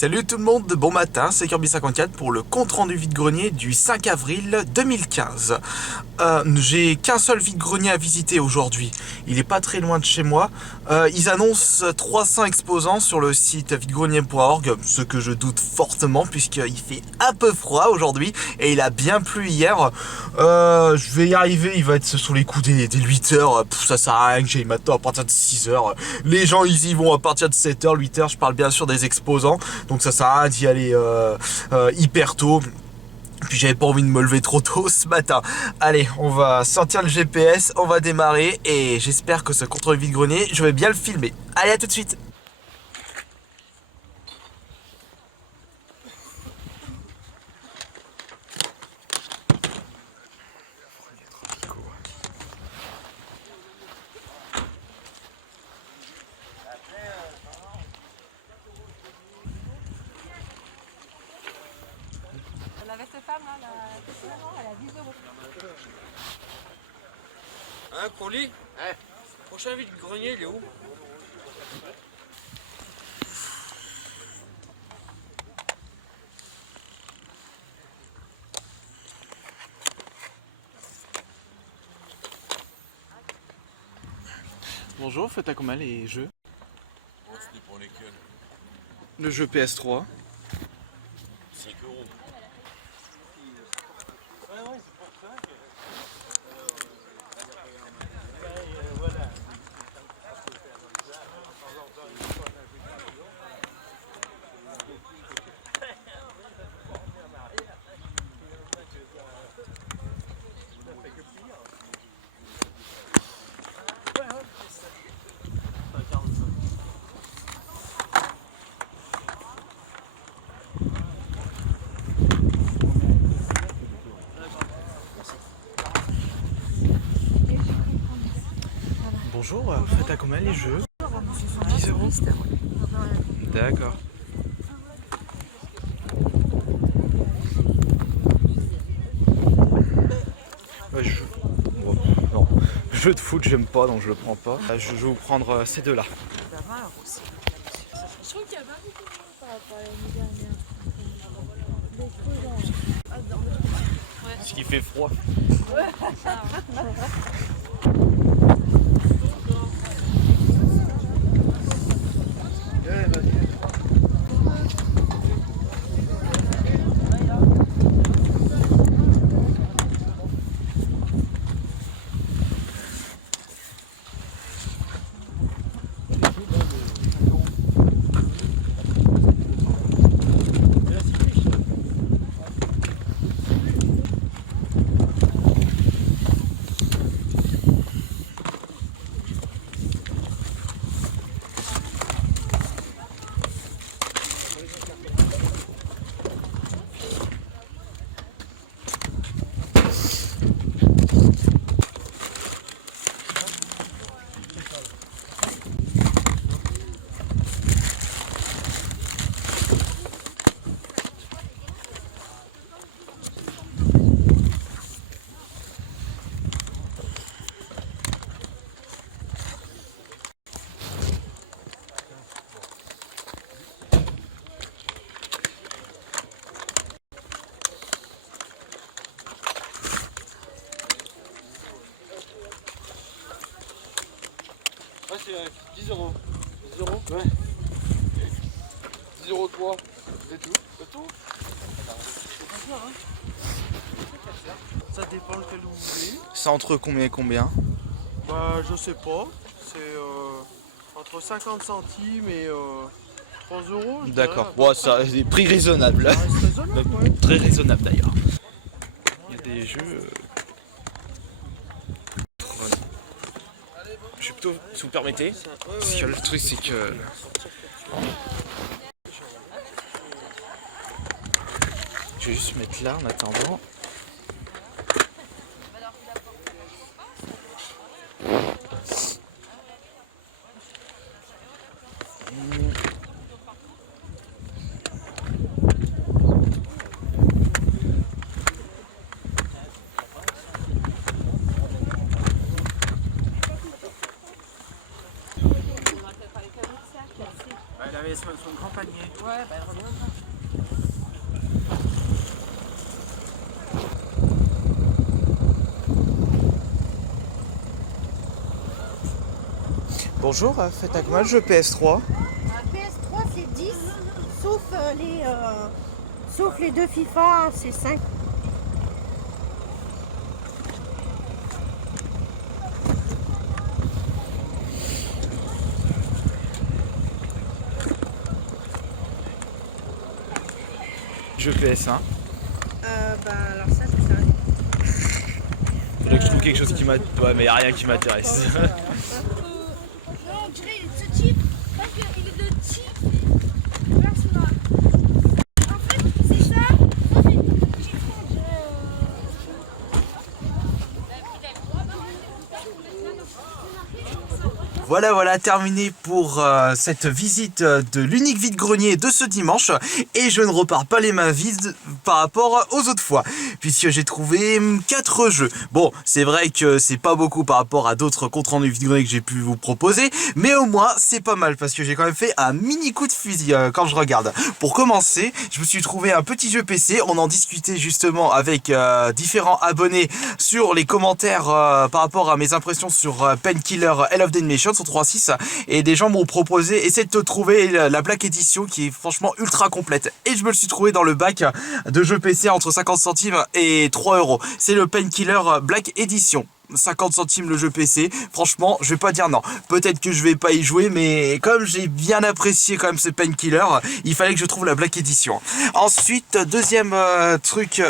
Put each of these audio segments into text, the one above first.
Salut tout le monde, bon matin, c'est Kirby54 pour le compte rendu vide-grenier du 5 avril 2015. J'ai qu'un seul vide-grenier à visiter aujourd'hui, il est pas très loin de chez moi. Ils annoncent 300 exposants sur le site videgrenier.org, ce que je doute fortement puisqu'il fait un peu froid aujourd'hui et il a bien plu hier. Je vais y arriver, il va être sous les coups des 8h, ça sert à rien que j'aille maintenant à partir de 6h. Les gens ils y vont à partir de 7h, 8h, je parle bien sûr des exposants. Donc ça sert à rien d'y aller hyper tôt. Puis j'avais pas envie de me lever trop tôt ce matin. Allez, on va sortir le GPS, on va démarrer. Et j'espère que ce contrôle vide-grenier, je vais bien le filmer. Allez, à tout de suite. La veste femme, là, elle a 10 euros. Hein, Crowley? Ouais. Prochain vide-grenier, il est où? Bonjour, faites à combien les jeux? Oh, c'était pour lesquels? Le jeu PS3. 5 euros. Bonjour, faites à combien les jeux? 10 euros. D'accord. Bon, non. Jeu de foot, j'aime pas, donc je le prends pas. Je vais vous prendre ces deux-là. Je trouve qu'il y a pas beaucoup de monde par rapport à l'année dernière. Parce qu'il fait froid. Ouais, c'est 10 euros. 10 euros? Ouais. 10 euros 3. C'est tout. C'est tout? Ça dépend lequel vous voulez. C'est entre combien et combien? Bah je sais pas. C'est entre 50 centimes et 3 euros. je D'accord, dirais. bon, ça des prix raisonnables. Ça reste raisonnable, ouais. Très raisonnable d'ailleurs. Il y a des jeux. Voilà. Je vais plutôt, si vous permettez, parce que le truc c'est que. Je vais juste mettre là en attendant. avait son grand panier. Ouais, bah elle revient pas. Bonjour, faites à combien le jeu PS3? PS3 c'est 10, sauf sauf les deux FIFA, c'est 5. Jeu PS1. Bah alors ça c'est ça. Faudrait que je trouve quelque chose qui m'intéresse. Ouais, mais y a rien qui m'intéresse. Non, on dirait il est de ce type, parce qu'il est de type plasma. En fait, c'est ça, ça c'est une petite ronde. Voilà, terminé pour cette visite de l'unique vide-grenier de ce dimanche. Et je ne repars pas les mains vides par rapport aux autres fois, puisque j'ai trouvé 4 jeux. Bon, c'est vrai que c'est pas beaucoup par rapport à d'autres comptes rendus vide-grenier que j'ai pu vous proposer, mais au moins c'est pas mal, parce que j'ai quand même fait un mini coup de fusil quand je regarde. Pour commencer, je me suis trouvé un petit jeu PC, on en discutait justement avec différents abonnés sur les commentaires par rapport à mes impressions sur Painkiller Hell of Damnation sur 3.6, et des gens m'ont proposé essaie de te trouver la Black Edition qui est franchement ultra complète, et je me le suis trouvé dans le bac de jeux PC entre 50 centimes et 3 euros. C'est le Painkiller Black Edition. 50 centimes le jeu PC, franchement je vais pas dire non, peut-être que je vais pas y jouer, mais comme j'ai bien apprécié quand même ce Painkiller, il fallait que je trouve la Black Edition. Ensuite, deuxième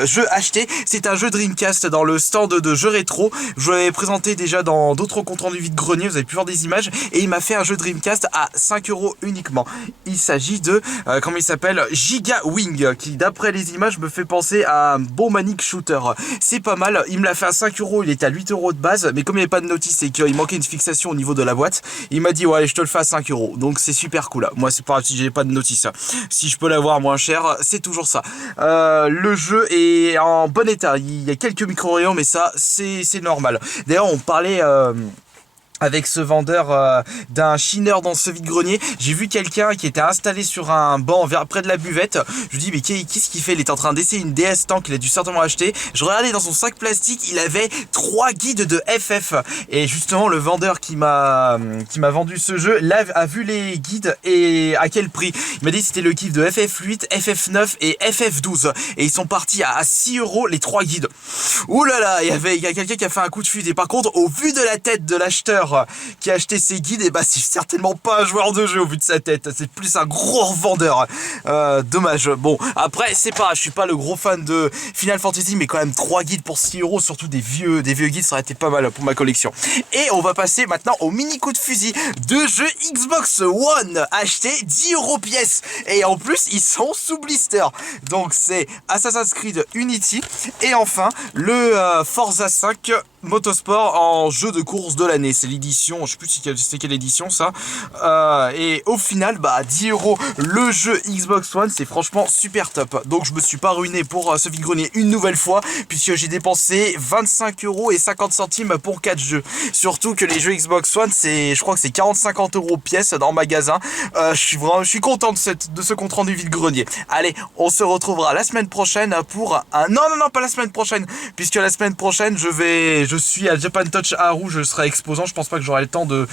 jeu acheté, c'est un jeu Dreamcast dans le stand de jeux rétro. Je l'avais présenté déjà dans d'autres comptes rendus vide-grenier, vous avez pu voir des images, et il m'a fait un jeu Dreamcast à 5 euros uniquement. Il s'agit de, comment il s'appelle, Giga Wing, qui d'après les images me fait penser à un bon Manic Shooter. C'est pas mal, il me l'a fait à 5 euros, il était à 8 euros de base, mais comme il n'y avait pas de notice et qu'il manquait une fixation au niveau de la boîte, il m'a dit ouais allez, je te le fais à 5 euros, donc c'est super cool. Moi c'est pas grave si j'ai pas de notice, si je peux l'avoir moins cher, c'est toujours ça. Le jeu est en bon état, il y a quelques micro-rayons, mais ça c'est normal. D'ailleurs on parlait avec ce vendeur d'un chineur dans ce vide-grenier, j'ai vu quelqu'un qui était installé sur un banc près de la buvette. Je lui dis mais qu'est-ce qu'il fait? Il était en train d'essayer une DS Tank qu'il a dû certainement acheter. Je regardais dans son sac plastique, il avait 3 guides de FF, et justement le vendeur qui m'a vendu ce jeu là a vu les guides et à quel prix. Il m'a dit c'était le guide de FF8, FF9 et FF12, et ils sont partis à 6 euros les 3 guides. Ouh là là, il y a quelqu'un qui a fait un coup de fusil. Par contre, au vu de la tête de l'acheteur qui a acheté ses guides, et bah c'est certainement pas un joueur de jeu au vu de sa tête, c'est plus un gros revendeur. Dommage. Bon, après c'est pas, je suis pas le gros fan de Final Fantasy, mais quand même 3 guides pour 6 euros, surtout des vieux guides, ça aurait été pas mal pour ma collection. Et on va passer maintenant au mini coup de fusil de jeux Xbox One, achetés 10 euros pièce, et en plus ils sont sous blister. Donc c'est Assassin's Creed Unity, et enfin le Forza 5 Motorsport en jeu de course de l'année. C'est l'édition, je sais plus c'est quelle édition ça. Et au final, bah 10 euros le jeu Xbox One, c'est franchement super top. Donc je me suis pas ruiné pour ce vide-grenier une nouvelle fois, puisque j'ai dépensé 25 euros et 50 centimes pour 4 jeux. Surtout que les jeux Xbox One, je crois que c'est 40-50 euros pièce dans le magasin. Je suis content de ce compte rendu vide-grenier. Allez, on se retrouvera la semaine prochaine pour un... Non, pas la semaine prochaine, puisque la semaine prochaine, je suis à Japan Touch Haru, je serai exposant, je pense pas que j'aurai le temps de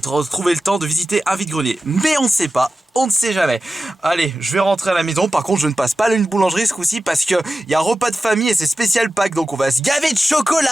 trouver le temps de visiter un vide-grenier. Mais on ne sait pas, on ne sait jamais. Allez, je vais rentrer à la maison. Par contre, je ne passe pas à une boulangerie ce coup-ci, parce qu'il y a un repas de famille et c'est spécial Pâques, donc on va se gaver de chocolat.